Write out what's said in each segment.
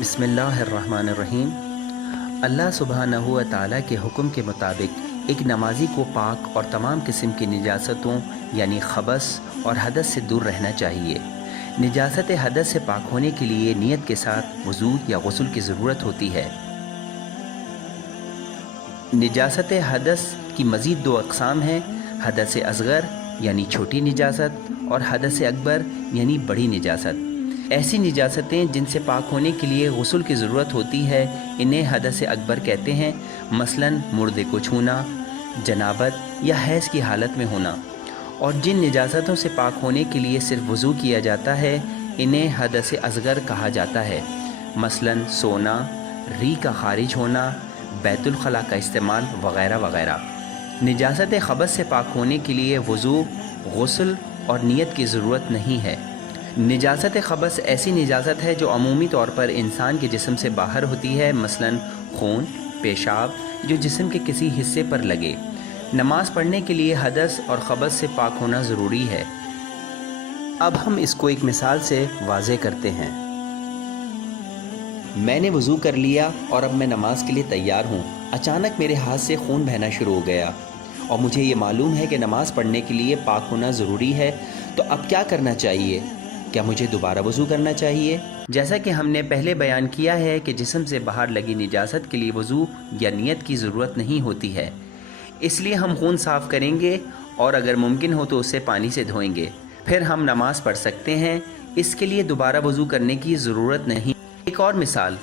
بسم اللہ الرحمن الرحیم۔ اللہ سبحانہ و تعالیٰ کے حکم کے مطابق ایک نمازی کو پاک اور تمام قسم کی نجاستوں یعنی خبث اور حدث سے دور رہنا چاہیے۔ نجاست حدث سے پاک ہونے کے لیے نیت کے ساتھ وضو یا غسل کی ضرورت ہوتی ہے۔ نجاست حدث کی مزید دو اقسام ہیں، حدث اصغر یعنی چھوٹی نجاست اور حدث اکبر یعنی بڑی نجاست۔ ایسی نجاستیں جن سے پاک ہونے کے لیے غسل کی ضرورت ہوتی ہے انہیں حدث اکبر کہتے ہیں، مثلاً مردے کو چھونا، جنابت یا حیض کی حالت میں ہونا۔ اور جن نجاستوں سے پاک ہونے کے لیے صرف وضو کیا جاتا ہے انہیں حدث اصغر کہا جاتا ہے، مثلاً سونا، ری کا خارج ہونا، بیت الخلاء کا استعمال وغیرہ وغیرہ۔ نجاست خبث سے پاک ہونے کے لیے وضو، غسل اور نیت کی ضرورت نہیں ہے۔ نجاست خبث ایسی نجاست ہے جو عمومی طور پر انسان کے جسم سے باہر ہوتی ہے، مثلاً خون، پیشاب جو جسم کے کسی حصے پر لگے۔ نماز پڑھنے کے لیے حدث اور خبث سے پاک ہونا ضروری ہے۔ اب ہم اس کو ایک مثال سے واضح کرتے ہیں۔ میں نے وضو کر لیا اور اب میں نماز کے لیے تیار ہوں۔ اچانک میرے ہاتھ سے خون بہنا شروع ہو گیا اور مجھے یہ معلوم ہے کہ نماز پڑھنے کے لیے پاک ہونا ضروری ہے، تو اب کیا کرنا چاہیے؟ کیا مجھے دوبارہ وضو کرنا چاہیے؟ جیسا کہ ہم نے پہلے بیان کیا ہے کہ جسم سے باہر لگی نجاست کے لیے وضو یا نیت کی ضرورت نہیں ہوتی ہے، اس لیے ہم خون صاف کریں گے اور اگر ممکن ہو تو اسے پانی سے دھوئیں گے، پھر ہم نماز پڑھ سکتے ہیں۔ اس کے لیے دوبارہ وضو کرنے کی ضرورت نہیں۔ ایک اور مثال،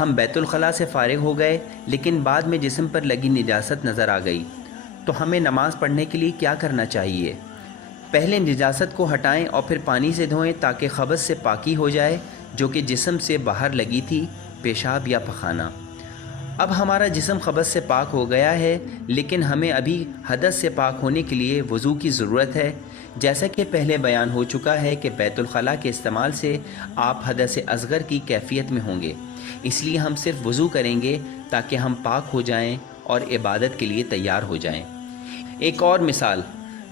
ہم بیت الخلاء سے فارغ ہو گئے لیکن بعد میں جسم پر لگی نجاست نظر آ گئی، تو ہمیں نماز پڑھنے کے لیے کیا کرنا چاہیے؟ پہلے نجاست کو ہٹائیں اور پھر پانی سے دھوئیں تاکہ خبث سے پاکی ہو جائے جو کہ جسم سے باہر لگی تھی، پیشاب یا پخانہ۔ اب ہمارا جسم خبث سے پاک ہو گیا ہے لیکن ہمیں ابھی حدث سے پاک ہونے کے لیے وضو کی ضرورت ہے۔ جیسا کہ پہلے بیان ہو چکا ہے کہ بیت الخلاء کے استعمال سے آپ حدث اصغر کی کیفیت میں ہوں گے، اس لیے ہم صرف وضو کریں گے تاکہ ہم پاک ہو جائیں اور عبادت کے لیے تیار ہو جائیں۔ ایک اور مثال،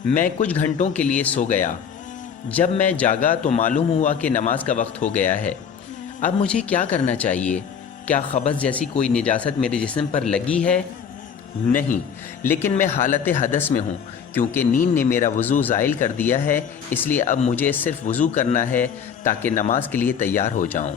میں کچھ گھنٹوں کے لیے سو گیا، جب میں جاگا تو معلوم ہوا کہ نماز کا وقت ہو گیا ہے۔ اب مجھے کیا کرنا چاہیے؟ کیا خبث جیسی کوئی نجاست میرے جسم پر لگی ہے؟ نہیں، لیکن میں حالت حدث میں ہوں کیونکہ نیند نے میرا وضو زائل کر دیا ہے، اس لیے اب مجھے صرف وضو کرنا ہے تاکہ نماز کے لیے تیار ہو جاؤں۔